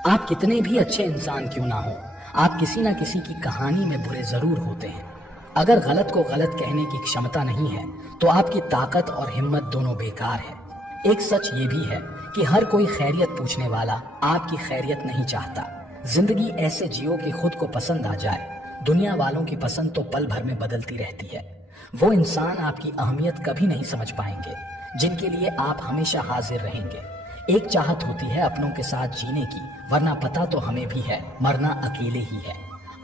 आप कितने भी अच्छे इंसान क्यों ना हो, आप किसी ना किसी की कहानी में बुरे जरूर होते हैं। अगर गलत को गलत कहने की क्षमता नहीं है तो आपकी ताकत और हिम्मत दोनों बेकार है। एक सच ये भी है कि हर कोई खैरियत पूछने वाला आपकी खैरियत नहीं चाहता। जिंदगी ऐसे जियो कि खुद को पसंद आ जाए। दुनिया वालों की पसंद तो पल भर में बदलती रहती है। वो इंसान आपकी अहमियत कभी नहीं समझ पाएंगे जिनके लिए आप हमेशा हाजिर रहेंगे। एक चाहत होती है अपनों के साथ जीने की, वरना पता तो हमें भी है मरना अकेले ही है।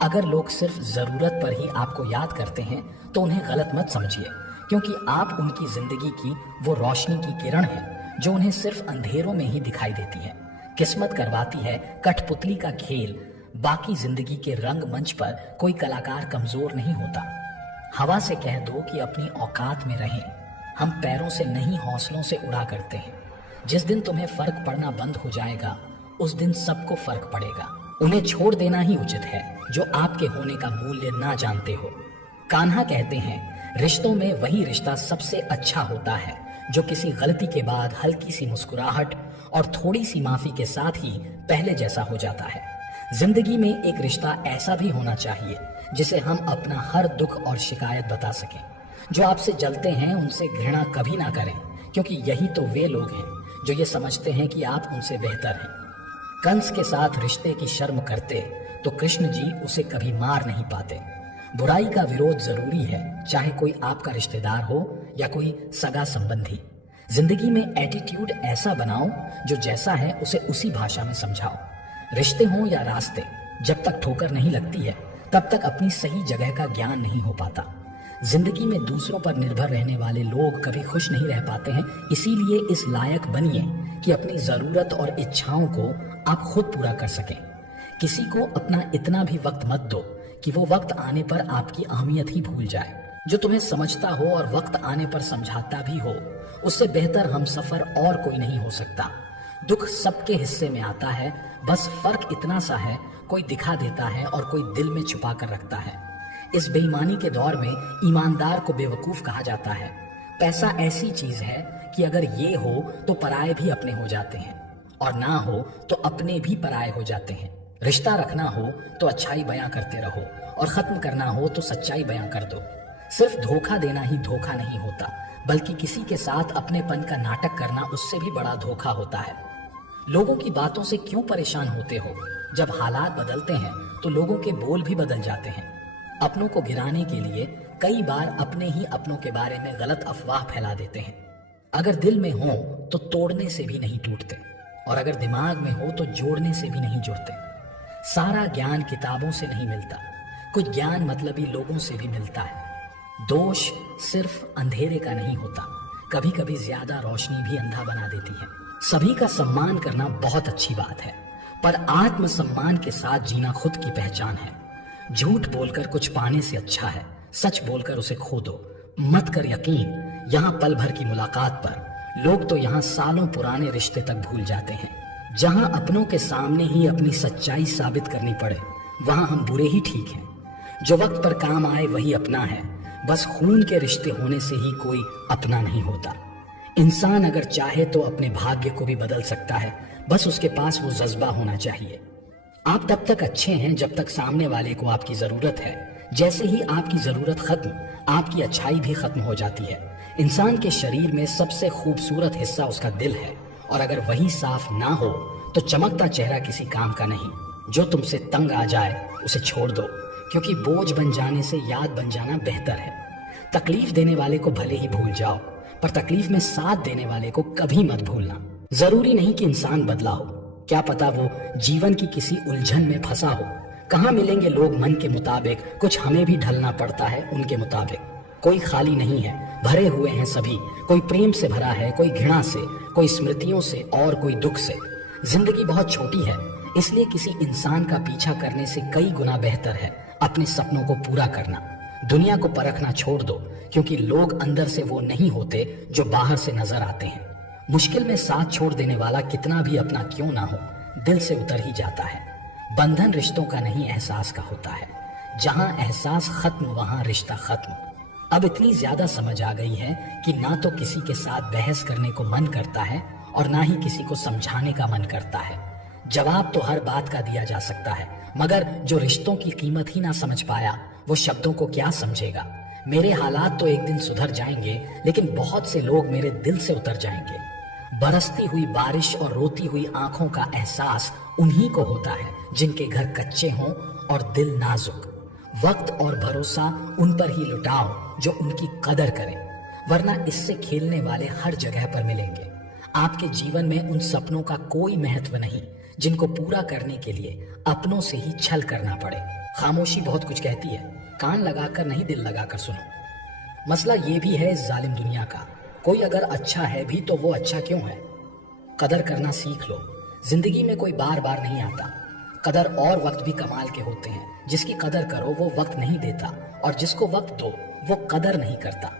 अगर लोग सिर्फ जरूरत पर ही आपको याद करते हैं तो उन्हें गलत मत समझिए, क्योंकि आप उनकी जिंदगी की वो रोशनी की किरण है जो उन्हें सिर्फ अंधेरों में ही दिखाई देती है। किस्मत करवाती है कठपुतली का खेल। बाकी जिंदगी के रंगमंच पर कोई कलाकार कमजोर नहीं होता। हवा से कह दो कि अपनी औकात में रहें। हम पैरों से नहीं हौसलों से उड़ा करते हैं। जिस दिन तुम्हें फर्क पड़ना बंद हो जाएगा उस दिन सबको फर्क पड़ेगा। उन्हें छोड़ देना ही उचित है जो आपके होने का मूल्य ना जानते हो। कान्हा कहते हैं रिश्तों में वही रिश्ता सबसे अच्छा होता है जो किसी गलती के बाद हल्की सी मुस्कुराहट और थोड़ी सी माफी के साथ ही पहले जैसा हो जाता है। जिंदगी में एक रिश्ता ऐसा भी होना चाहिए जिसे हम अपना हर दुख और शिकायत बता सकें। जो आपसे जलते हैं उनसे घृणा कभी ना करें, क्योंकि यही तो वे लोग हैं जो ये समझते हैं कि आप उनसे बेहतर हैं। कंस के साथ रिश्ते की शर्म करते तो कृष्ण जी उसे कभी मार नहीं पाते। बुराई का विरोध जरूरी है, चाहे कोई आपका रिश्तेदार हो या कोई सगा संबंधी। जिंदगी में एटीट्यूड ऐसा बनाओ जो जैसा है उसे उसी भाषा में समझाओ। रिश्ते हों या रास्ते, जब तक ठोकर नहीं लगती है तब तक अपनी सही जगह का ज्ञान नहीं हो पाता। जिंदगी में दूसरों पर निर्भर रहने वाले लोग कभी खुश नहीं रह पाते हैं। इसीलिए इस लायक बनिए कि अपनी जरूरत और इच्छाओं को आप खुद पूरा कर सकें। किसी को अपना इतना भी वक्त मत दो कि वो वक्त आने पर आपकी अहमियत ही भूल जाए। जो तुम्हें समझता हो और वक्त आने पर समझाता भी हो, उससे बेहतर हमसफर और कोई नहीं हो सकता। दुख सबके हिस्से में आता है, बस फर्क इतना सा है कोई दिखा देता है और कोई दिल में छुपा कर रखता है। इस बेईमानी के दौर में ईमानदार को बेवकूफ कहा जाता है। पैसा ऐसी चीज है कि अगर ये हो तो पराये भी अपने हो जाते हैं, और ना हो तो अपने भी पराये हो जाते हैं। रिश्ता रखना हो तो अच्छाई बयां करते रहो, और खत्म करना हो तो सच्चाई बयां कर दो। सिर्फ धोखा देना ही धोखा नहीं होता, बल्कि किसी के साथ अपनेपन का नाटक करना उससे भी बड़ा धोखा होता है। लोगों की बातों से क्यों परेशान होते हो? जब हालात बदलते हैं तो लोगों के बोल भी बदल जाते हैं। अपनों को गिराने के लिए कई बार अपने ही अपनों के बारे में गलत अफवाह फैला देते हैं। अगर दिल में हो तो तोड़ने से भी नहीं टूटते, और अगर दिमाग में हो तो जोड़ने से भी नहीं जुड़ते। सारा ज्ञान किताबों से नहीं मिलता, कुछ ज्ञान मतलबी लोगों से भी मिलता है। दोष सिर्फ अंधेरे का नहीं होता, कभी कभी ज्यादा रोशनी भी अंधा बना देती है। सभी का सम्मान करना बहुत अच्छी बात है, पर आत्मसम्मान के साथ जीना खुद की पहचान है। झूठ बोलकर कुछ पाने से अच्छा है सच बोलकर उसे खो दो। मत कर यकीन यहाँ पल भर की मुलाकात पर, लोग तो यहाँ सालों पुराने रिश्ते तक भूल जाते हैं। जहाँ अपनों के सामने ही अपनी सच्चाई साबित करनी पड़े वहाँ हम बुरे ही ठीक हैं। जो वक्त पर काम आए वही अपना है, बस खून के रिश्ते होने से ही कोई अपना नहीं होता। इंसान अगर चाहे तो अपने भाग्य को भी बदल सकता है, बस उसके पास वो जज्बा होना चाहिए। आप तब तक अच्छे हैं जब तक सामने वाले को आपकी जरूरत है। जैसे ही आपकी जरूरत खत्म, आपकी अच्छाई भी खत्म हो जाती है। इंसान के शरीर में सबसे खूबसूरत हिस्सा उसका दिल है, और अगर वही साफ ना हो तो चमकता चेहरा किसी काम का नहीं। जो तुमसे तंग आ जाए उसे छोड़ दो, क्योंकि बोझ बन जाने से याद बन जाना बेहतर है। तकलीफ देने वाले को भले ही भूल जाओ, पर तकलीफ में साथ देने वाले को कभी मत भूलना। जरूरी नहीं कि इंसान बदला हो, क्या पता वो जीवन की किसी उलझन में फंसा हो। कहाँ मिलेंगे लोग मन के मुताबिक, कुछ हमें भी ढलना पड़ता है उनके मुताबिक। कोई खाली नहीं है, भरे हुए हैं सभी। कोई प्रेम से भरा है, कोई घृणा से, कोई स्मृतियों से और कोई दुख से। जिंदगी बहुत छोटी है, इसलिए किसी इंसान का पीछा करने से कई गुना बेहतर है अपने सपनों को पूरा करना। दुनिया को परखना छोड़ दो, क्योंकि लोग अंदर से वो नहीं होते जो बाहर से नजर आते हैं। मुश्किल में साथ छोड़ देने वाला कितना भी अपना क्यों ना हो, दिल से उतर ही जाता है। बंधन रिश्तों का नहीं एहसास का होता है। जहां एहसास खत्म वहां रिश्ता खत्म। अब इतनी ज्यादा समझ आ गई है कि ना तो किसी के साथ बहस करने को मन करता है और ना ही किसी को समझाने का मन करता है। जवाब तो हर बात का दिया जा सकता है, मगर जो रिश्तों की कीमत ही ना समझ पाया वो शब्दों को क्या समझेगा। मेरे हालात तो एक दिन सुधर जाएंगे, लेकिन बहुत से लोग मेरे दिल से उतर जाएंगे। बरसती हुई बारिश और रोती हुई आंखों का एहसास उन्हीं को होता है जिनके घर कच्चे हों और दिल नाजुक। वक्त और भरोसा उन पर ही लुटाओ जो उनकी कदर करें, वरना इससे खेलने वाले हर जगह पर मिलेंगे। आपके जीवन में उन सपनों का कोई महत्व नहीं जिनको पूरा करने के लिए अपनों से ही छल करना पड़े। खामोशी बहुत कुछ कहती है, कान लगाकर नहीं दिल लगाकर सुनो। मसला ये भी है इस जालिम दुनिया का, कोई अगर अच्छा है भी तो वो अच्छा क्यों है। कदर करना सीख लो, जिंदगी में कोई बार बार नहीं आता। कदर और वक्त भी कमाल के होते हैं, जिसकी कदर करो वो वक्त नहीं देता, और जिसको वक्त दो वो कदर नहीं करता।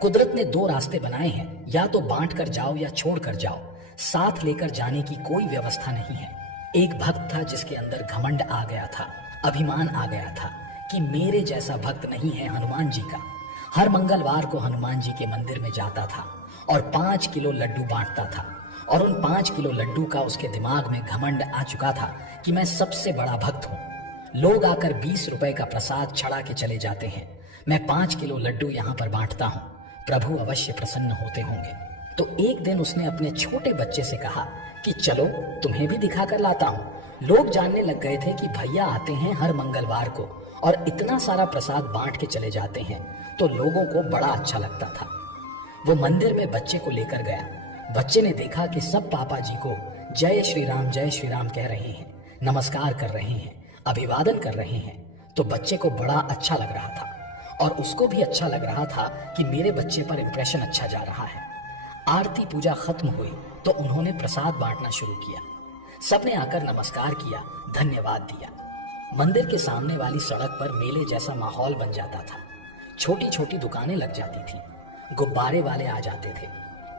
कुदरत ने दो रास्ते बनाए हैं, या तो बांट कर जाओ या छोड़ कर जाओ, साथ लेकर जाने की कोई व्यवस्था नहीं है। एक भक्त था जिसके अंदर घमंड आ गया था, अभिमान आ गया था कि मेरे जैसा भक्त नहीं है हनुमान जी का। हर मंगलवार को हनुमान जी के मंदिर में जाता था और 5 किलो लड्डू बांटता था, और उन 5 किलो लड्डू का उसके दिमाग में घमंड आ चुका था कि मैं सबसे बड़ा भक्त हूँ। लोग आकर 20 रुपए का प्रसाद चढ़ा के चले जाते हैं, मैं 5 किलो लड्डू यहाँ पर बांटता हूँ, प्रभु अवश्य प्रसन्न होते होंगे। तो एक दिन उसने अपने छोटे बच्चे से कहा कि चलो तुम्हें भी दिखा कर लाता हूँ। लोग जानने लग गए थे कि भैया आते हैं हर मंगलवार को और इतना सारा प्रसाद बांट के चले जाते हैं, तो लोगों को बड़ा अच्छा लगता था। वो मंदिर में बच्चे को लेकर गया। बच्चे ने देखा कि सब पापा जी को जय श्री राम कह रहे हैं, नमस्कार कर रहे हैं, अभिवादन कर रहे हैं। तो बच्चे को बड़ा अच्छा लग रहा था, और उसको भी अच्छा लग रहा था कि मेरे बच्चे पर इंप्रेशन अच्छा जा रहा है। आरती पूजा खत्म हुई तो उन्होंने प्रसाद बांटना शुरू किया। सबने आकर नमस्कार किया, धन्यवाद दिया। मंदिर के सामने वाली सड़क पर मेले जैसा माहौल बन जाता था। छोटी छोटी दुकानें लग जाती थी, गुब्बारे वाले आ जाते थे।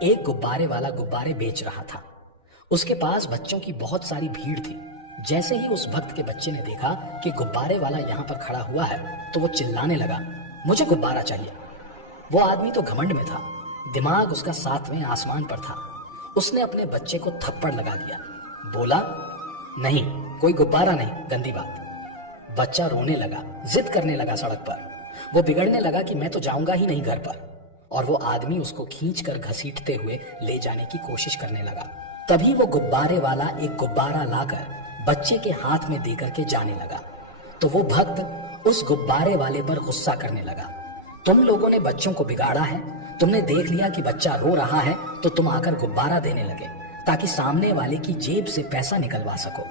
एक गुब्बारे वाला गुब्बारे बेच रहा था, उसके पास बच्चों की बहुत सारी भीड़ थी। जैसे ही उस भक्त के बच्चे ने देखा कि गुब्बारे वाला यहाँ पर खड़ा हुआ है तो वो चिल्लाने लगा, मुझे गुब्बारा चाहिए। वो आदमी तो घमंड में था, दिमाग उसका 7वें आसमान पर था। उसने अपने बच्चे को थप्पड़ लगा दिया, बोला नहीं कोई गुब्बारा नहीं, गंदी बात। बच्चा रोने लगा, जिद करने लगा सड़क पर। वो बिगड़ने लगा कि मैं तो जाऊंगा ही नहीं घर पर, और वो आदमी उसको खींचकर घसीटते हुए ले जाने की कोशिश करने लगा। तभी वो गुब्बारे वाला एक गुब्बारा लाकर बच्चे के हाथ में देकर के जाने लगा। तो वो भक्त उस गुब्बारे वाले पर गुस्सा करने लगा, तुम लोगों ने बच्चों को बिगाड़ा है, तुमने देख लिया कि बच्चा रो रहा है तो तुम आकर गुब्बारा देने लगे ताकि सामने वाले की जेब से पैसा निकलवा सको।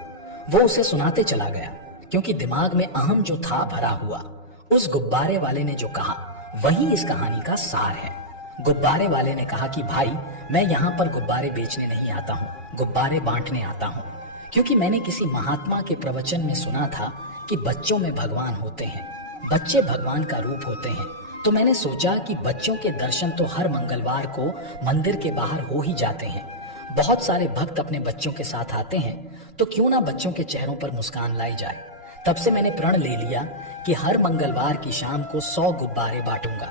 वो उसे सुनाते चला गया, क्योंकि दिमाग में अहम जो था भरा हुआ। उस गुब्बारे वाले ने जो कहा वही इस कहानी का सार है। गुब्बारे वाले ने कहा कि भाई मैं यहाँ पर गुब्बारे बेचने नहीं आता हूँ, गुब्बारे बांटने आता हूँ, क्योंकि मैंने किसी महात्मा के प्रवचन में सुना था कि बच्चों में भगवान होते हैं, बच्चे भगवान का रूप होते हैं। तो मैंने सोचा कि बच्चों के दर्शन तो हर मंगलवार को मंदिर के बाहर हो ही जाते हैं, बहुत सारे भक्त अपने बच्चों के साथ आते हैं, तो क्यों ना बच्चों के चेहरों पर मुस्कान लाई जाए। तब से मैंने प्रण ले लिया कि हर मंगलवार की शाम को 100 गुब्बारे बांटूंगा।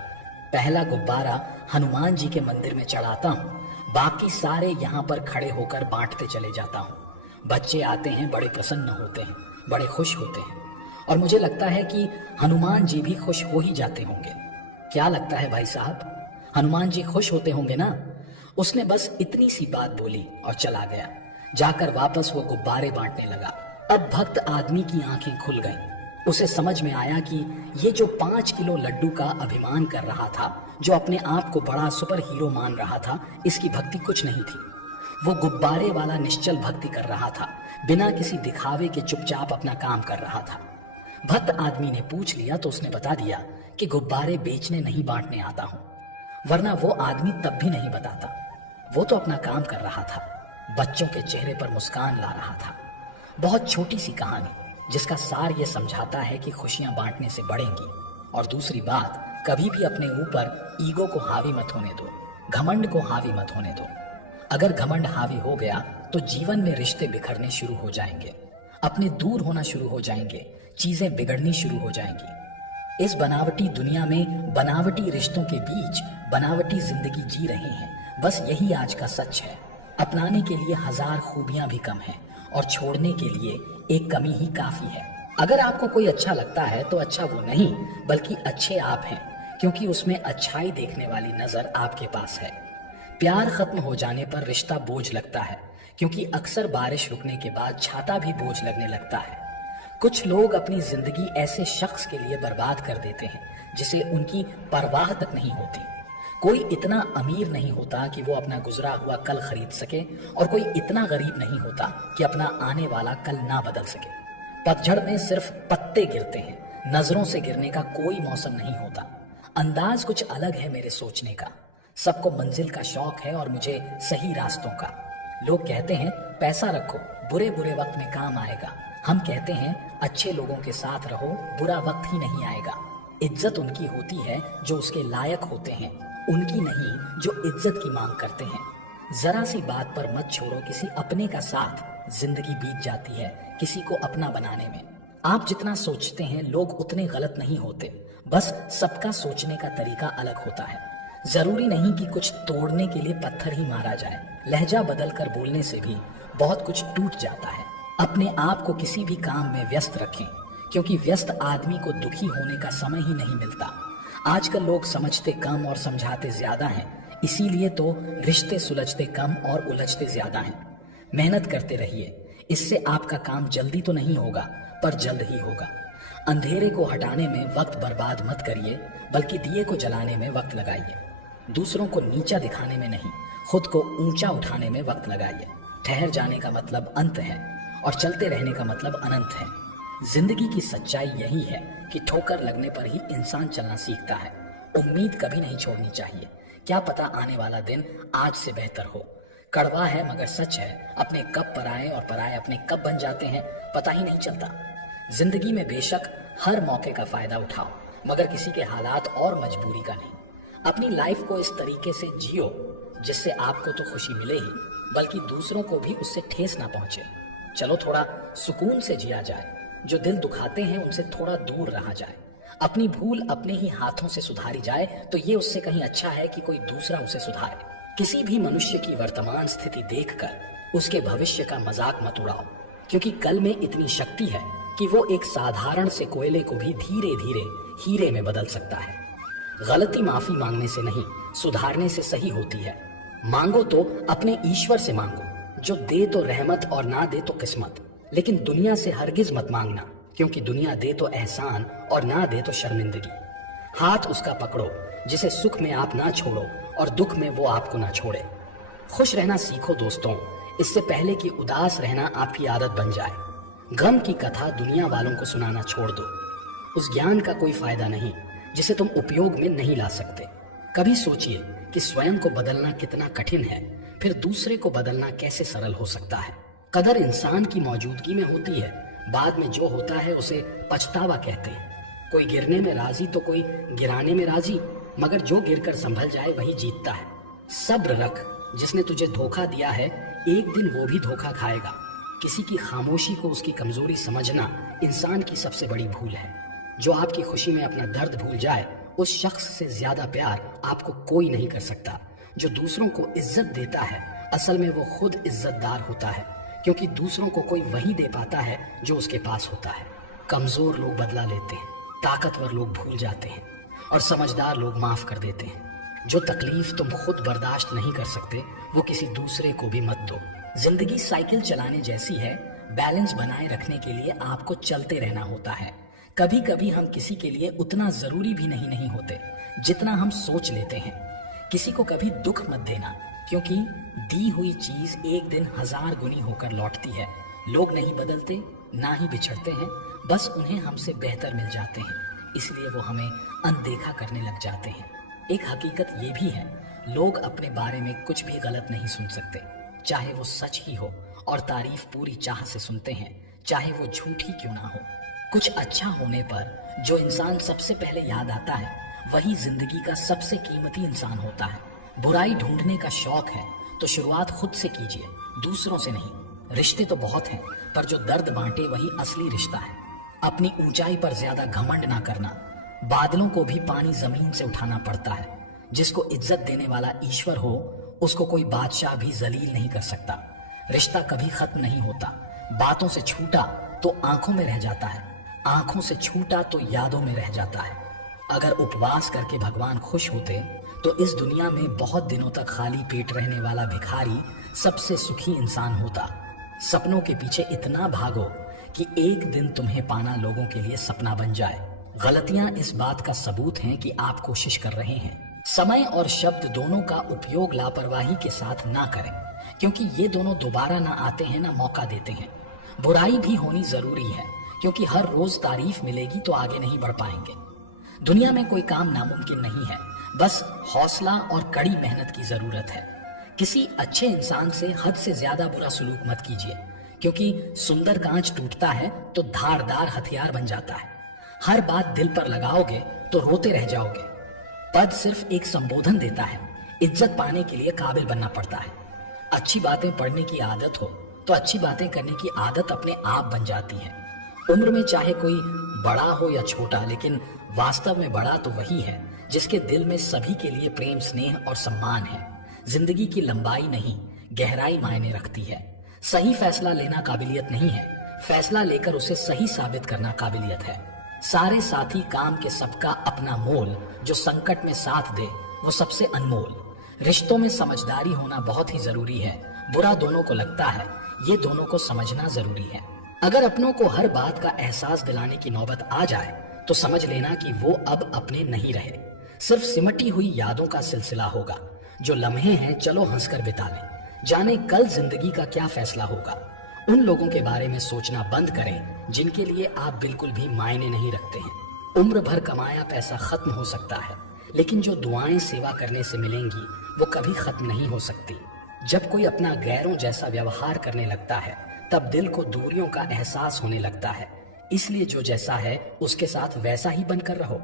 पहला गुब्बारा हनुमान जी के मंदिर में चढ़ाता हूँ, बाकी सारे यहाँ पर खड़े होकर बांटते चले जाता हूँ। बच्चे आते हैं, बड़े प्रसन्न होते हैं, बड़े खुश होते हैं, और मुझे लगता है कि हनुमान जी भी खुश हो ही जाते होंगे। क्या लगता है भाई साहब, हनुमान जी खुश होते होंगे ना? उसने बस इतनी सी बात बोली और चला गया। जाकर वापस वो गुब्बारे बांटने लगा। अब भक्त आदमी की आंखें खुल गईं। उसे समझ में आया कि ये जो 5 किलो लड्डू का अभिमान कर रहा था, जो अपने आप को बड़ा सुपर हीरो मान रहा था, इसकी भक्ति कुछ नहीं थी। वो गुब्बारे वाला निश्चल भक्ति कर रहा था, बिना किसी दिखावे के चुपचाप अपना काम कर रहा था। भक्त आदमी ने पूछ लिया तो उसने बता दिया कि गुब्बारे बेचने नहीं बांटने आता हूं, वरना वो आदमी तब भी नहीं बताता। वो तो अपना काम कर रहा था, बच्चों के चेहरे पर मुस्कान ला रहा था। बहुत छोटी सी कहानी जिसका सार ये समझाता है कि खुशियां बांटने से बढ़ेंगी। और दूसरी बात, कभी भी अपने ऊपर ईगो को हावी मत होने दो, घमंड को हावी मत होने दो। अगर घमंड हावी हो गया तो जीवन में रिश्ते बिखरने शुरू हो जाएंगे, अपने दूर होना शुरू हो जाएंगे, चीजें बिगड़नी शुरू हो जाएंगी। इस बनावटी दुनिया में बनावटी रिश्तों के बीच बनावटी जिंदगी जी रहे हैं। बस यही आज का सच है। अपनाने के लिए 1000 खूबियां भी कम हैं और छोड़ने के लिए एक कमी ही काफी है। अगर आपको कोई अच्छा लगता है तो अच्छा वो नहीं बल्कि अच्छे आप हैं, क्योंकि उसमें अच्छाई देखने वाली नजर आपके पास है। प्यार खत्म हो जाने पर रिश्ता बोझ लगता है, क्योंकि अक्सर बारिश रुकने के बाद छाता भी बोझ लगने लगता है। कुछ लोग अपनी जिंदगी ऐसे शख्स के लिए बर्बाद कर देते हैं जिसे उनकी परवाह तक नहीं होती। कोई इतना अमीर नहीं होता कि वो अपना गुजरा हुआ कल खरीद सके, और कोई इतना गरीब नहीं होता कि अपना आने वाला कल ना बदल सके। पतझड़ में सिर्फ पत्ते गिरते हैं, नजरों से गिरने का कोई मौसम नहीं होता। अंदाज कुछ अलग है मेरे सोचने का। सबको मंजिल का शौक है और मुझे सही रास्तों का। लोग कहते हैं पैसा रखो, बुरे बुरे वक्त में काम आएगा। हम कहते हैं अच्छे लोगों के साथ रहो, बुरा वक्त ही नहीं आएगा। इज्जत उनकी होती है जो उसके लायक होते हैं, उनकी नहीं जो इज्जत की मांग करते हैं। जरा सी बात पर मत छोड़ो किसी अपने का साथ, जिंदगी बीत जाती है किसी को अपना बनाने में। आप जितना सोचते हैं लोग उतने गलत नहीं होते, बस सबका सोचने का तरीका अलग होता है। जरूरी नहीं कि कुछ तोड़ने के लिए पत्थर ही मारा जाए। लहजा बदलकर बोलने से भी बहुत कुछ टूट जाता है। अपने आप को किसी भी काम में व्यस्त रखें, क्योंकि व्यस्त आदमी को दुखी होने का समय ही नहीं मिलता। आजकल लोग समझते कम और समझाते ज्यादा हैं, इसीलिए तो रिश्ते सुलझते कम और उलझते ज्यादा हैं। मेहनत करते रहिए, इससे आपका काम जल्दी तो नहीं होगा पर जल्द ही होगा। अंधेरे को हटाने में वक्त बर्बाद मत करिए, बल्कि दिए को जलाने में वक्त लगाइए। दूसरों को नीचा दिखाने में नहीं, खुद को ऊंचा उठाने में वक्त लगाइए। ठहर जाने का मतलब अंत है और चलते रहने का मतलब अनंत है। जिंदगी की सच्चाई यही है कि ठोकर लगने पर ही इंसान चलना सीखता है। उम्मीद कभी नहीं छोड़नी चाहिए, क्या पता आने वाला दिन आज से बेहतर हो। कड़वा है मगर सच है, अपने कब पराए और पराए अपने कब बन जाते हैं पता ही नहीं चलता। जिंदगी में बेशक हर मौके का फायदा उठाओ, मगर किसी के हालात और मजबूरी का नहीं। अपनी लाइफ को इस तरीके से जियो जिससे आपको तो खुशी मिले ही, बल्कि दूसरों को भी उससे ठेस ना पहुंचे। चलो थोड़ा सुकून से जिया जाए, जो दिल दुखाते हैं उनसे थोड़ा दूर रहा जाए। अपनी भूल अपने ही हाथों से सुधारी जाए तो ये उससे कहीं अच्छा है कि कोई दूसरा उसे सुधारे। किसी भी मनुष्य की वर्तमान स्थिति देखकर उसके भविष्य का मजाक मत उड़ाओ, क्योंकि कल में इतनी शक्ति है कि वो एक साधारण से कोयले को भी धीरे धीरे हीरे में बदल सकता है। गलती माफी मांगने से नहीं, सुधारने से सही होती है। मांगो तो अपने ईश्वर से मांगो, जो दे तो रहमत और ना दे तो किस्मत। लेकिन दुनिया से हरगिज मत मांगना, क्योंकि दुनिया दे तो एहसान और ना दे तो शर्मिंदगी। हाथ उसका पकड़ो जिसे सुख में आप ना छोड़ो और दुख में वो आपको ना छोड़े। खुश रहना सीखो दोस्तों, इससे पहले कि उदास रहना आपकी आदत बन जाए। गम की कथा दुनिया वालों को सुनाना छोड़ दो, उस ज्ञान का कोई फायदा नहीं जिसे तुम उपयोग में नहीं ला सकते। कभी सोचिए कि स्वयं को बदलना कितना कठिन है, फिर दूसरे को बदलना कैसे सरल हो सकता है। कदर इंसान की मौजूदगी में होती है, बाद में जो होता है उसे पछतावा कहते हैं। कोई गिरने में राजी तो कोई गिराने में राजी, मगर जो गिरकर संभल जाए वही जीतता है। सब्र रख, जिसने तुझे धोखा दिया है एक दिन वो भी धोखा खाएगा। किसी की खामोशी को उसकी कमजोरी समझना इंसान की सबसे बड़ी भूल है। जो आपकी खुशी में अपना दर्द भूल जाए, उस शख्स से ज्यादा प्यार आपको कोई नहीं कर सकता। जो दूसरों को इज्जत देता है, असल में वो खुद इज्जतदार होता है, क्योंकि दूसरों को कोई वही दे पाता है जो उसके पास होता है। कमजोर लोग बदला लेते हैं, ताकतवर लोग भूल जाते हैं और समझदार लोग माफ कर देते हैं। जो तकलीफ तुम खुद बर्दाश्त नहीं कर सकते, वो किसी दूसरे को भी मत दो। जिंदगी साइकिल चलाने जैसी है, बैलेंस बनाए रखने के लिए आपको चलते रहना होता है। कभी कभी हम किसी के लिए उतना जरूरी भी नहीं होते जितना हम सोच लेते हैं। किसी को कभी दुख मत देना, क्योंकि दी हुई चीज एक दिन 1000 गुनी होकर लौटती है। लोग नहीं बदलते, ना ही बिछड़ते हैं, बस उन्हें हमसे बेहतर मिल जाते हैं, इसलिए वो हमें अनदेखा करने लग जाते हैं। एक हकीकत ये भी है, लोग अपने बारे में कुछ भी गलत नहीं सुन सकते, चाहे वो सच ही हो, और तारीफ पूरी चाह से सुनते हैं, चाहे वो झूठ ही क्यों ना हो। कुछ अच्छा होने पर जो इंसान सबसे पहले याद आता है, वही जिंदगी का सबसे कीमती इंसान होता है। बुराई ढूंढने का शौक है तो शुरुआत खुद से कीजिए, दूसरों से नहीं। रिश्ते तो बहुत हैं, पर जो दर्द बांटे वही असली रिश्ता है। अपनी ऊंचाई पर ज्यादा घमंड ना करना, बादलों को भी पानी जमीन से उठाना पड़ता है। जिसको इज्जत देने वाला ईश्वर हो, उसको कोई बादशाह भी जलील नहीं कर सकता। रिश्ता कभी खत्म नहीं होता, बातों से छूटा तो आंखों में रह जाता है, आंखों से छूटा तो यादों में रह जाता है। अगर उपवास करके भगवान खुश होते तो इस दुनिया में बहुत दिनों तक खाली पेट रहने वाला भिखारी सबसे सुखी इंसान होता। सपनों के पीछे इतना भागो कि एक दिन तुम्हें पाना लोगों के लिए सपना बन जाए। गलतियां इस बात का सबूत हैं कि आप कोशिश कर रहे हैं। समय और शब्द दोनों का उपयोग लापरवाही के साथ ना करें, क्योंकि ये दोनों दोबारा ना आते हैं ना मौका देते हैं। बुराई भी होनी जरूरी है, क्योंकि हर रोज तारीफ मिलेगी तो आगे नहीं बढ़ पाएंगे। दुनिया में कोई काम नामुमकिन नहीं है, बस हौसला और कड़ी मेहनत की जरूरत है। किसी अच्छे इंसान से हद से ज्यादा बुरा सलूक मत कीजिए, क्योंकि सुंदर कांच टूटता है तो धारदार हथियार बन जाता है। हर बात दिल पर लगाओगे तो रोते रह जाओगे। पद सिर्फ एक संबोधन देता है, इज्जत पाने के लिए काबिल बनना पड़ता है। अच्छी बातें पढ़ने की आदत हो तो अच्छी बातें करने की आदत अपने आप बन जाती है। उम्र में चाहे कोई बड़ा हो या छोटा, लेकिन वास्तव में बड़ा तो वही है जिसके दिल में सभी के लिए प्रेम, स्नेह और सम्मान है। जिंदगी की लंबाई नहीं, गहराई मायने रखती है। सही फैसला लेना काबिलियत नहीं है, फैसला लेकर उसे सही साबित करना काबिलियत है। सारे साथी काम के सबका अपना मोल, जो संकट में साथ दे वो सबसे अनमोल। रिश्तों में समझदारी होना बहुत ही जरूरी है। बुरा दोनों को लगता है, ये दोनों को समझना जरूरी है। अगर अपनों को हर बात का एहसास दिलाने की नौबत आ जाए तो समझ लेना कि वो अब अपने नहीं रहे, सिर्फ सिमटी हुई यादों का सिलसिला होगा। जो लम्हे हैं चलो हंसकर बिता लें, जाने कल जिंदगी का क्या फैसला होगा। उन लोगों के बारे में सोचना बंद करें जिनके लिए आप बिल्कुल भी मायने नहीं रखते हैं। उम्र भर कमाया पैसा खत्म हो सकता है, लेकिन जो दुआएं सेवा करने से मिलेंगी वो कभी खत्म नहीं हो सकती। जब कोई अपना गैरों जैसा व्यवहार करने लगता है तब दिल को दूरियों का एहसास होने लगता है। इसलिए जो जैसा है उसके साथ वैसा ही बनकर रहो।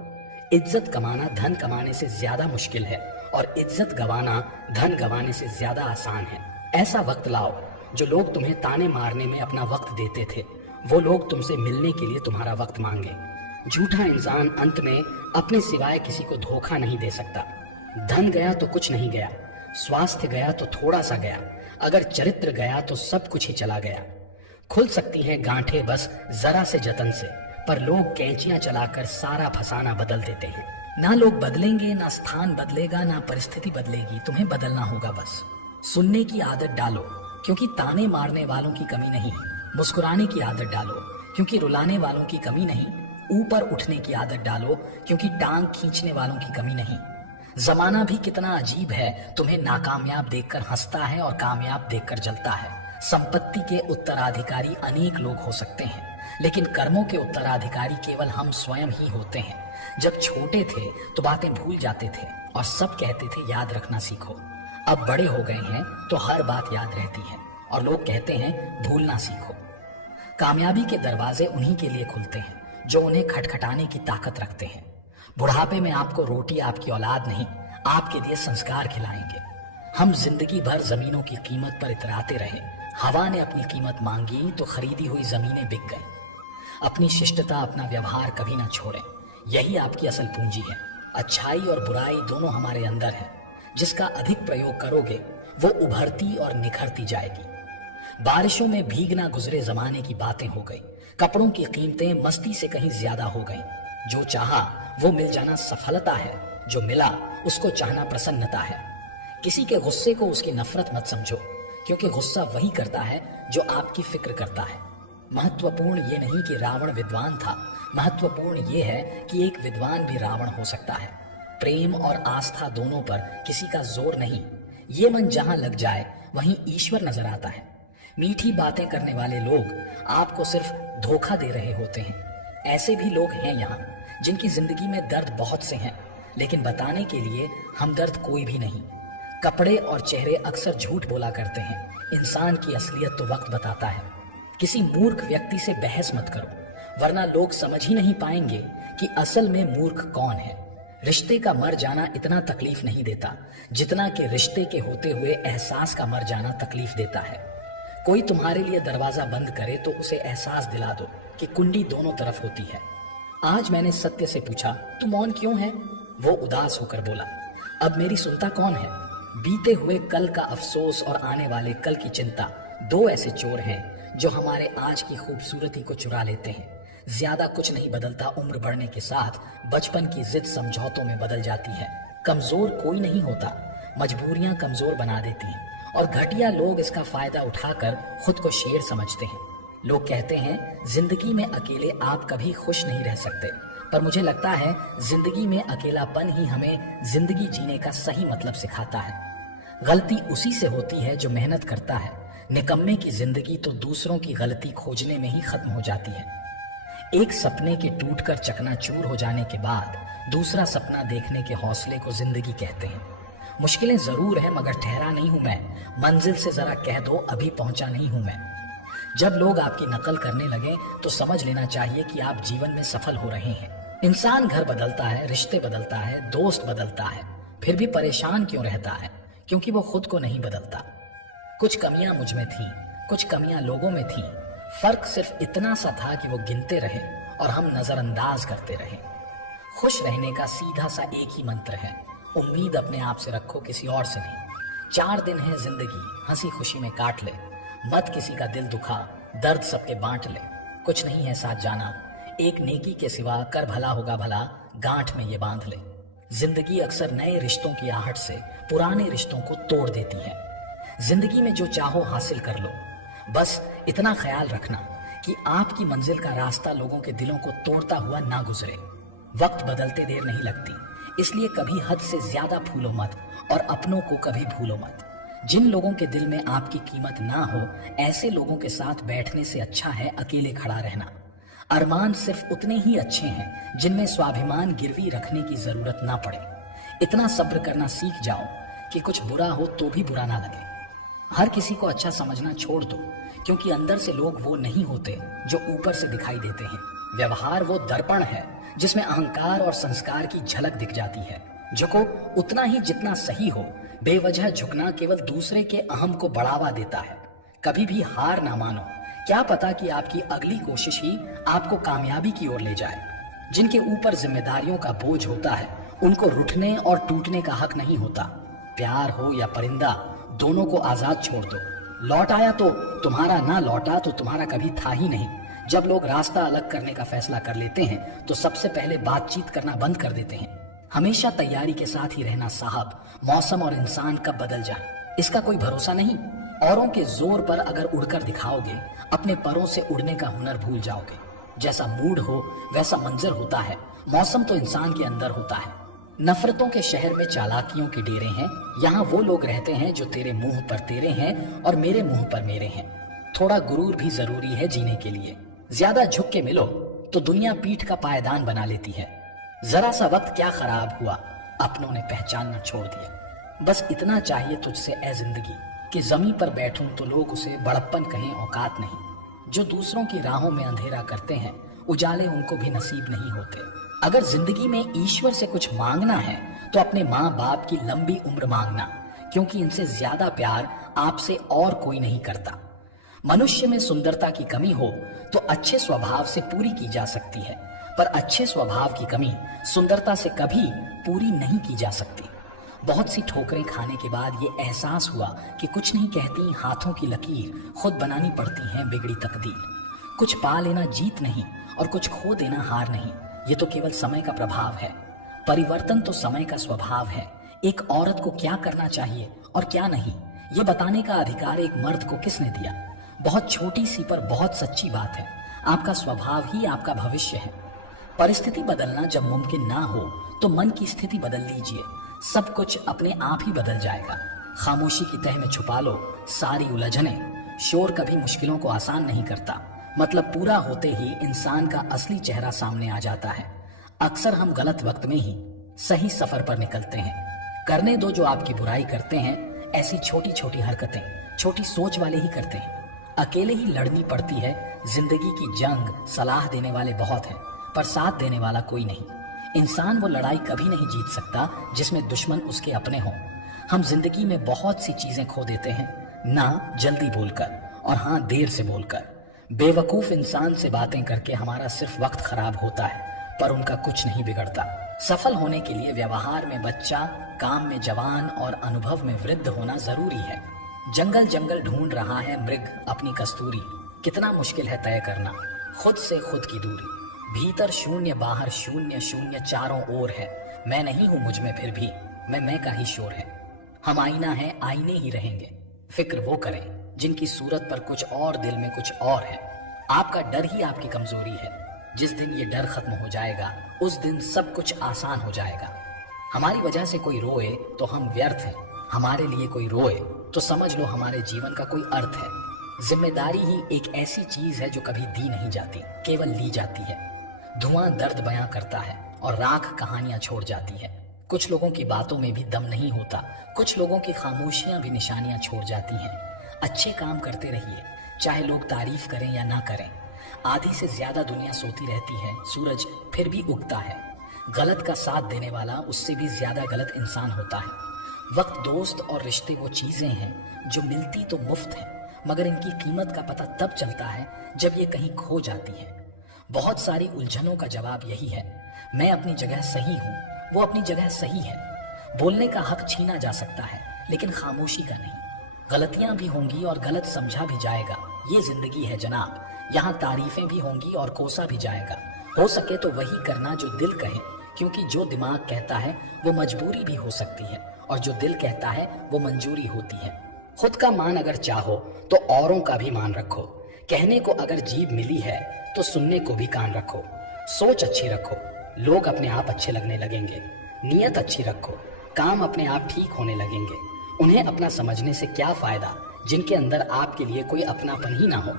इज्जत कमाना धन कमाने से ज्यादा मुश्किल है और इज्जत गंवाना धन गंवाने से ज्यादा आसान है। ऐसा वक्त लाओ जो लोग तुम्हें ताने मारने में अपना वक्त देते थे, वो लोग तुमसे मिलने के लिए तुम्हारा वक्त मांगे। झूठा इंसान अंत में अपने सिवाय किसी को धोखा नहीं दे सकता। धन गया तो कुछ नहीं गया, स्वास्थ्य गया तो थोड़ा सा गया, अगर चरित्र गया तो सब कुछ ही चला गया। खुल सकती हैं गांठें बस जरा से जतन से, पर लोग कैंचियां चलाकर सारा फसाना बदल देते हैं। ना लोग बदलेंगे, ना स्थान बदलेगा, ना परिस्थिति बदलेगी, तुम्हें बदलना होगा बस। सुनने की आदत डालो, क्योंकि ताने मारने वालों की कमी नहीं। मुस्कुराने की आदत डालो, क्योंकि रुलाने वालों की कमी नहीं। ऊपर उठने की आदत डालो, क्योंकि टांग खींचने वालों की कमी नहीं। जमाना भी कितना अजीब है, तुम्हें नाकामयाब देखकर हंसता है और कामयाब देखकर जलता है। संपत्ति के उत्तराधिकारी अनेक लोग हो सकते हैं, लेकिन कर्मों के उत्तराधिकारी केवल हम स्वयं ही होते हैं। जब छोटे थे तो बातें भूल जाते थे और सब कहते थे याद रखना सीखो। अब बड़े हो गए हैं तो हर बात याद रहती है और लोग कहते हैं भूलना सीखो। कामयाबी के दरवाजे उन्हीं के लिए खुलते हैं जो उन्हें खटखटाने की ताकत रखते हैं। बुढ़ापे में आपको रोटी आपकी औलाद नहीं, आपके दिए संस्कार खिलाएंगे। हम जिंदगी भर जमीनों की कीमत पर इतराते रहे। हवा ने अपनी कीमत मांगी तो खरीदी हुई जमीनें बिक गई। अपनी शिष्टता, अपना व्यवहार कभी ना छोड़ें, यही आपकी असल पूंजी है। अच्छाई और बुराई दोनों हमारे अंदर है, जिसका अधिक प्रयोग करोगे वो उभरती और निखरती जाएगी। बारिशों में भीगना गुजरे जमाने की बातें हो गई। कपड़ों की कीमतें मस्ती से कहीं ज्यादा हो गई। जो चाहा वो मिल जाना सफलता है, जो मिला उसको चाहना प्रसन्नता है। किसी के गुस्से को उसकी नफरत मत समझो, क्योंकि गुस्सा वही करता है जो आपकी फिक्र करता है। महत्वपूर्ण ये नहीं कि रावण विद्वान था, महत्वपूर्ण ये है कि एक विद्वान भी रावण हो सकता है। प्रेम और आस्था दोनों पर किसी का जोर नहीं। ये मन जहां लग जाए वहीं ईश्वर नजर आता है। मीठी बातें करने वाले लोग आपको सिर्फ धोखा दे रहे होते हैं। ऐसे भी लोग हैं यहाँ जिनकी जिंदगी में दर्द बहुत से हैं, लेकिन बताने के लिए हमदर्द कोई भी नहीं। कपड़े और चेहरे अक्सर झूठ बोला करते हैं, इंसान की असलियत तो वक्त बताता है। किसी मूर्ख व्यक्ति से बहस मत करो, वरना लोग समझ ही नहीं पाएंगे कि असल में मूर्ख कौन है। रिश्ते का मर जाना इतना तकलीफ नहीं देता जितना कि रिश्ते के होते हुए एहसास का मर जाना तकलीफ देता है। कोई तुम्हारे लिए दरवाजा बंद करे तो उसे एहसास दिला दो कि कुंडी दोनों तरफ होती है। आज मैंने सत्य से पूछा, तू मौन क्यों है? वो उदास होकर बोला, अब मेरी सुनता कौन है? बीते हुए कल का अफसोस और आने वाले कल की चिंता दो ऐसे चोर हैं जो हमारे आज की खूबसूरती को चुरा लेते हैं। ज्यादा कुछ नहीं बदलता, उम्र बढ़ने के साथ बचपन की जिद समझौतों में बदल जाती है। कमजोर कोई नहीं होता, मजबूरियां कमजोर बना देती हैं और घटिया लोग इसका फायदा उठाकर खुद को शेर समझते हैं। लोग कहते हैं जिंदगी में अकेले आप कभी खुश नहीं रह सकते, पर मुझे लगता है जिंदगी में अकेलापन ही हमें जिंदगी जीने का सही मतलब सिखाता है। गलती उसी से होती है जो मेहनत करता है। निकम्मे की जिंदगी तो दूसरों की गलती खोजने में ही खत्म हो जाती है। एक सपने के टूटकर चकनाचूर हो जाने के बाद दूसरा सपना देखने के हौसले को जिंदगी कहते हैं। मुश्किलें जरूर हैं मगर ठहरा नहीं हूं मैं, मंजिल से जरा कह दो अभी पहुंचा नहीं हूं मैं। जब लोग आपकी नकल करने लगे तो समझ लेना चाहिए कि आप जीवन में सफल हो रहे हैं। इंसान घर बदलता है, रिश्ते बदलता है, दोस्त बदलता है, फिर भी परेशान क्यों रहता है? क्योंकि वो खुद को नहीं बदलता। कुछ कमियां मुझ में थी, कुछ कमियां लोगों में थी। फर्क सिर्फ इतना सा था कि वो गिनते रहे और हम नजरअंदाज करते रहे। खुश रहने का सीधा सा एक ही मंत्र है, उम्मीद अपने आप से रखो, किसी और से नहीं। 4 दिन है जिंदगी, हंसी खुशी में काट ले, मत किसी का दिल दुखा, दर्द सबके बांट ले। कुछ नहीं है साथ जाना, एक नेकी के सिवा कर भला होगा भला, गांठ में ये बांध ले। जिंदगी अक्सर नए रिश्तों की आहट से पुराने रिश्तों को तोड़ देती है। जिंदगी में जो चाहो हासिल कर लो, बस इतना ख्याल रखना कि आपकी मंजिल का रास्ता लोगों के दिलों को तोड़ता हुआ ना गुजरे। वक्त बदलते देर नहीं लगती, इसलिए कभी हद से ज्यादा फूलो मत और अपनों को कभी भूलो मत। जिन लोगों के दिल में आपकी कीमत ना हो, ऐसे लोगों के साथ बैठने से अच्छा है अकेले खड़ा रहना। अरमान सिर्फ उतने ही अच्छे हैं जिनमें स्वाभिमान गिरवी रखने की जरूरत ना पड़े। इतना सब्र करना सीख जाओ कि कुछ बुरा हो तो भी बुरा ना लगे। हर किसी को अच्छा समझना छोड़ दो, क्योंकि अंदर से लोग वो नहीं होते जो ऊपर से दिखाई देते हैं। व्यवहार वो दर्पण है जिसमें अहंकार और संस्कार की झलक दिख जाती है। झुको उतना ही जितना सही हो, बेवजह झुकना केवल दूसरे के अहम को बढ़ावा देता है। कभी भी हार ना मानो, क्या पता कि आपकी अगली कोशिश ही आपको कामयाबी की ओर ले जाए। जिनके ऊपर जिम्मेदारियों का बोझ होता है उनको रुठने और टूटने का हक नहीं होता। प्यार हो या परिंदा, दोनों को आजाद छोड़ दो। लौट आया तो तुम्हारा, ना लौटा तो तुम्हारा कभी था ही नहीं। जब लोग रास्ता अलग करने का फैसला कर लेते हैं तो सबसे पहले बातचीत करना बंद कर देते हैं। हमेशा तैयारी के साथ ही रहना साहब, मौसम और इंसान कब बदल जाए इसका कोई भरोसा नहीं। औरों के जोर पर अगर उड़कर दिखाओगे, अपने परों से उड़ने का हुनर भूल जाओगे। जैसा मूड हो वैसा मंजर होता है, मौसम तो इंसान के अंदर होता है। नफरतों के शहर में चालाकियों के डेरे हैं, यहाँ वो लोग रहते हैं जो तेरे मुंह पर तेरे हैं और मेरे मुंह पर मेरे हैं। थोड़ा गुरूर भी जरूरी है जीने के लिए। ज्यादा झुक के मिलो तो दुनिया पीठ का पायदान बना लेती है। जरा सा वक्त क्या खराब हुआ, अपनों ने पहचानना छोड़ दिया। बस इतना चाहिए तुझसे ए जिंदगी कि जमीन पर बैठूं तो लोग उसे बड़प्पन कहें, औकात नहीं। जो दूसरों की राहों में अंधेरा करते हैं, उजाले उनको भी नसीब नहीं होते। अगर जिंदगी में ईश्वर से कुछ मांगना है तो अपने माँ बाप की लंबी उम्र मांगना, क्योंकि इनसे ज्यादा प्यार आपसे और कोई नहीं करता। मनुष्य में सुंदरता की कमी हो तो अच्छे स्वभाव से पूरी की जा सकती है, पर अच्छे स्वभाव की कमी सुंदरता से कभी पूरी नहीं की जा सकती। बहुत सी ठोकरें खाने के बाद ये एहसास हुआ कि कुछ नहीं कहती हाथों की लकीर, खुद बनानी पड़ती है बिगड़ी तकदीर। कुछ पा लेना जीत नहीं और कुछ खो देना हार नहीं, ये तो केवल समय का प्रभाव है। परिवर्तन तो समय का स्वभाव है। एक औरत को क्या करना चाहिए और क्या नहीं, ये बताने का अधिकार एक मर्द को किसने दिया? बहुत छोटी सी पर बहुत सच्ची बात है। आपका स्वभाव ही आपका भविष्य है। परिस्थिति बदलना जब मुमकिन ना हो तो मन की स्थिति बदल लीजिए, सब कुछ अपने आप ही बदल जाएगा। खामोशी की तह में छुपा लो सारी उलझने। शोर कभी मुश्किलों को आसान नहीं करता, मतलब पूरा होते ही इंसान का असली चेहरा सामने आ जाता है। अक्सर हम गलत वक्त में ही सही सफर पर निकलते हैं। करने दो जो आपकी बुराई करते हैं, ऐसी छोटी छोटी हरकतें छोटी सोच वाले ही करते हैं। अकेले ही लड़नी पड़ती है जिंदगी की जंग। सलाह देने वाले बहुत हैं पर साथ देने वाला कोई नहीं। इंसान वो लड़ाई कभी नहीं जीत सकता जिसमें दुश्मन उसके अपने हों। हम जिंदगी में बहुत सी चीजें खो देते हैं, ना जल्दी बोलकर और हाँ देर से बोलकर। बेवकूफ इंसान से बातें करके हमारा सिर्फ वक्त खराब होता है, पर उनका कुछ नहीं बिगड़ता। सफल होने के लिए व्यवहार में बच्चा, काम में जवान और अनुभव में वृद्ध होना जरूरी है। जंगल जंगल ढूंढ रहा है मृग अपनी कस्तूरी, कितना मुश्किल है तय करना खुद से खुद की दूरी। भीतर शून्य, बाहर शून्य, शून्य चारों ओर है। मैं नहीं हूं मुझ में, फिर भी मैं का ही शोर है। हम आईना है, आईने ही रहेंगे। फिक्र वो करें जिनकी सूरत पर कुछ और, दिल में कुछ और है। आपका डर ही आपकी कमजोरी है। जिस दिन ये डर खत्म हो जाएगा उस दिन सब कुछ आसान हो जाएगा। हमारी वजह से कोई रोए तो हम व्यर्थ हैं, हमारे लिए कोई रोए तो समझ लो हमारे जीवन का कोई अर्थ है। जिम्मेदारी ही एक ऐसी चीज है जो कभी दी नहीं जाती, केवल ली जाती है। धुआं दर्द बयां करता है और राख कहानियां छोड़ जाती है। कुछ लोगों की बातों में भी दम नहीं होता, कुछ लोगों की खामोशियां भी निशानियां छोड़ जाती हैं। अच्छे काम करते रहिए, चाहे लोग तारीफ करें या ना करें। आधी से ज्यादा दुनिया सोती रहती है, सूरज फिर भी उगता है। गलत का साथ देने वाला उससे भी ज्यादा गलत इंसान होता है। वक्त, दोस्त और रिश्ते वो चीजें हैं जो मिलती तो मुफ्त है, मगर इनकी कीमत का पता तब चलता है जब ये कहीं खो जाती है। बहुत सारी उलझनों का जवाब यही है, मैं अपनी जगह सही हूँ, वो अपनी जगह सही है। बोलने का हक छीना जा सकता है लेकिन खामोशी का नहीं। गलतियां भी होंगी और गलत समझा भी जाएगा, ये जिंदगी है जनाब। यहाँ तारीफें भी होंगी और कोसा भी जाएगा। हो सके तो वही करना जो दिल कहे, क्योंकि जो दिमाग कहता है वो मजबूरी भी हो सकती है और जो दिल कहता है वो मंजूरी होती है। खुद का मान अगर चाहो तो औरों का भी मान रखो। कहने को अगर जीभ मिली है तो सुनने को भी कान रखो। सोच अच्छी रखो, लोग अपने आप अच्छे लगने लगेंगे। नीयत अच्छी रखो, काम अपने आप ठीक होने लगेंगे। उन्हें अपना समझने से क्या फायदा जिनके अंदर आपके लिए कोई अपनापन ही ना हो।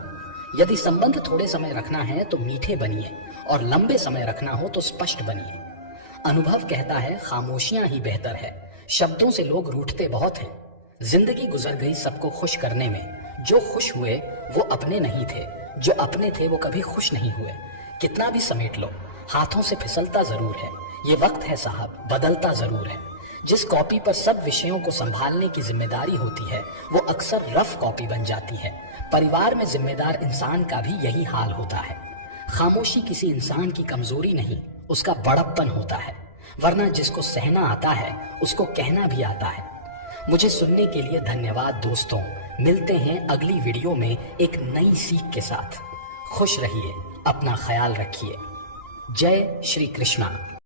यदि संबंध थोड़े समय रखना है तो मीठे बनिए और लंबे समय रखना हो तो स्पष्ट बनिए। अनुभव कहता है खामोशियां ही बेहतर है। शब्दों से लोग रूठते बहुत हैं। जिंदगी गुजर गई सबको खुश करने में। जो खुश हुए वो अपने नहीं थे, जो अपने थे वो कभी खुश नहीं हुए। कितना भी समेट लो, हाथों से फिसलता जरूर है। ये वक्त है साहब, बदलता जरूर है। जिस कॉपी पर सब विषयों को संभालने की जिम्मेदारी होती है वो अक्सर रफ कॉपी बन जाती है। परिवार में जिम्मेदार इंसान का भी यही हाल होता है। खामोशी किसी इंसान की कमजोरी नहीं, उसका बड़प्पन होता है। वरना जिसको सहना आता है उसको कहना भी आता है। मुझे सुनने के लिए धन्यवाद दोस्तों। मिलते हैं अगली वीडियो में एक नई सीख के साथ। खुश रहिए, अपना ख्याल रखिए। जय श्री कृष्णा।